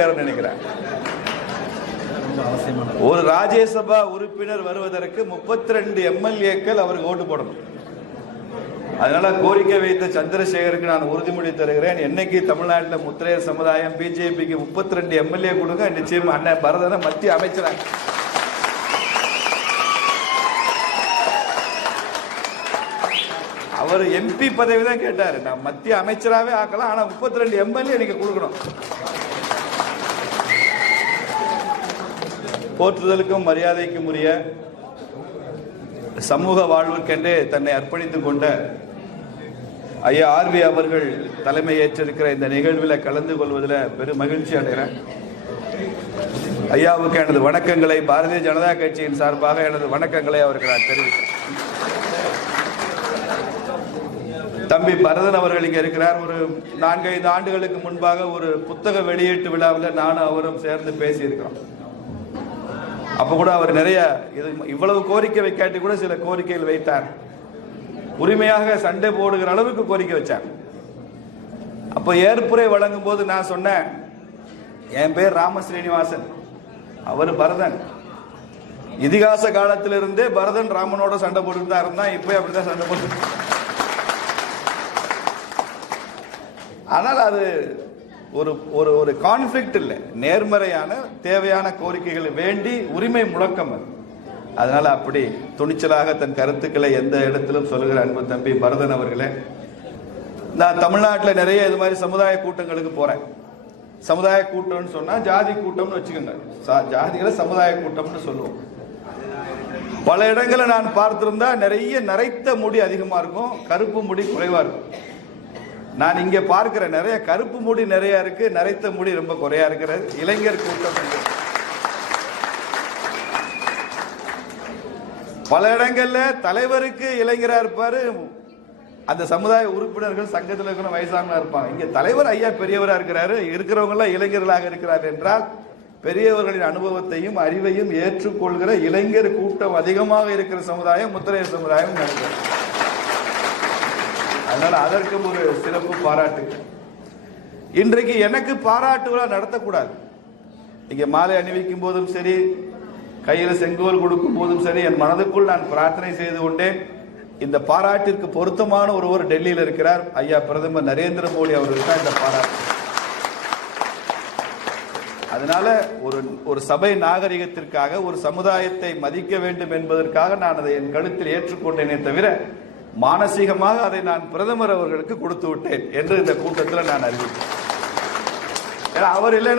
இருக்காருன்னு நினைக்கிறேன். ஒரு ராஜ்யசபா உறுப்பினர் வருவதற்கு முப்பத்தி ரெண்டு எம்எல்ஏக்கள் அவருக்கு ஓட்டு போடணும். அதனால கோரிக்கை வைத்த சந்திரசேகருக்கு நான் உறுதிமொழி தருகிறேன். என்னைக்கு தமிழ்நாட்டில் முத்திரையர் சமுதாயம் பிஜேபிக்கு முப்பத்தி ரெண்டு எம்எல்ஏ கொடுங்க நிச்சயம் அண்ணன் பரதனை மத்திய அமைச்சராக அவர் எம்பி பதவி தான் கேட்டாரு. நான் மத்திய அமைச்சராகவே ஆக்கலாம் ஆனா முப்பத்தி ரெண்டு எம்எல்ஏ நீங்க கொடுக்கணும். போற்றுதலுக்கும் மரியாதைக்கும் உரிய சமூக வாழ்வுக்கென்றே தன்னை அர்ப்பணித்து கொண்ட ஐயா ஆர்வி அவர்கள் தலைமை ஏற்றிருக்கிற இந்த நிகழ்வில் கலந்து கொள்வதில் பெரும் மகிழ்ச்சி அடைகிறேன். ஐயாவுக்கு எனது வணக்கங்களை பாரதிய ஜனதா கட்சியின் சார்பாக எனது வணக்கங்களை அவருக்கு நான் தெரிவிக்கிறேன். தம்பி பரதன் அவர்கள் இங்கே இருக்கிறார். ஒரு நான்கைந்து ஆண்டுகளுக்கு முன்பாக ஒரு புத்தக வெளியீட்டு விழாவில் நானும் அவரும் சேர்ந்து பேசியிருக்கிறோம். அப்ப கூட அவர் நிறைய இது இவ்வளவு கோரிக்கை வைக்காட்டி கூட சில கோரிக்கைகள் வைத்தார். உரிமையாக சண்டை போடுகிற அளவுக்கு கோரிக்கை வச்சார். அப்ப ஏற்புரை வழங்கும் போது நான் சொன்னேன் என் பேர் ராம ஸ்ரீனிவாசன் அவர் பரதன். இதிகாச காலத்திலிருந்தே பரதன் ராமனோட சண்டை போட்டுட்டு தான் இருந்தான் இப்போ அப்படிதான் சண்டை போட்டு ஆனால் அது ஒரு ஒரு ஒரு கான்ஃபிளிக்ட் இல்லை. நேர்மறையான தேவையான கோரிக்கைகளை வேண்டி உரிமை முழக்கம் அது. அதனால் அப்படி துணிச்சலாக தன் கருத்துக்களை எந்த இடத்திலும் சொல்கிற அன்பு தம்பி பரதன் அவர்களே நான் தமிழ்நாட்டில் நிறைய இது மாதிரி சமுதாய கூட்டங்களுக்கு போகிறேன் சமுதாய கூட்டம்னு சொன்னால் ஜாதி கூட்டம்னு வச்சுக்கோங்க. சா- ஜாதிகளை சமுதாய கூட்டம்னு சொல்லுவோம். பல இடங்களை நான் பார்த்திருந்தா நிறைய நரைத்த முடி அதிகமாக இருக்கும் கருப்பு முடி குறைவாக இருக்கும். நான் இங்கே பார்க்கிற நிறைய கருப்பு முடி நிறைய இருக்கு நரைத்த முடி ரொம்ப குறையா இருக்கிறது. இளைஞர் கூட்டம் பல இடங்கள்ல தலைவருக்கு இளைஞரா இருப்பாரு. அந்த சமுதாய உறுப்பினர்கள் சங்கத்தில் இருக்கிற வயசானவங்களா இருப்பாங்க. இங்க தலைவர் ஐயா பெரியவரா இருக்கிறாரு. இருக்கிறவங்க எல்லாம் இளைஞர்களாக இருக்கிறார் என்றால் பெரியவர்களின் அனுபவத்தையும் அறிவையும் ஏற்றுக்கொள்கிற இளைஞர் கூட்டம் அதிகமாக இருக்கிற சமுதாயம் முத்திரையர் சமுதாயம் நடக்கிறது அதனால அதற்கும் ஒரு சிறப்பு பாராட்டு. இன்றைக்கு எனக்கு பாராட்டு விழா நடத்தக்கூடாது. இங்க மாலை அணிவிக்கும் போதும் சரி கையில் செங்கோல் கொடுக்கும் போதும் சரி என் மனதுக்குள் நான் பிரார்த்தனை செய்து கொண்டேன். இந்த பாராட்டிற்கு பொருத்தமான ஒருவர் டெல்லியில் இருக்கிறார். ஐயா பிரதமர் நரேந்திர மோடி அவர்கள் தான் இந்த பாராட்டு. அதனால ஒரு ஒரு சபை நாகரிகத்திற்காக ஒரு சமுதாயத்தை மதிக்க வேண்டும் என்பதற்காக நான் அதை என் கழுத்தில் ஏற்றுக்கொண்டேனே தவிர மானசீகமாக அதை நான் பிரதமர் அவர்களுக்கு கொடுத்து விட்டேன் என்று இந்த கூட்டத்தில் நான் அறிவித்தேன். அவர் இல்லைன்னா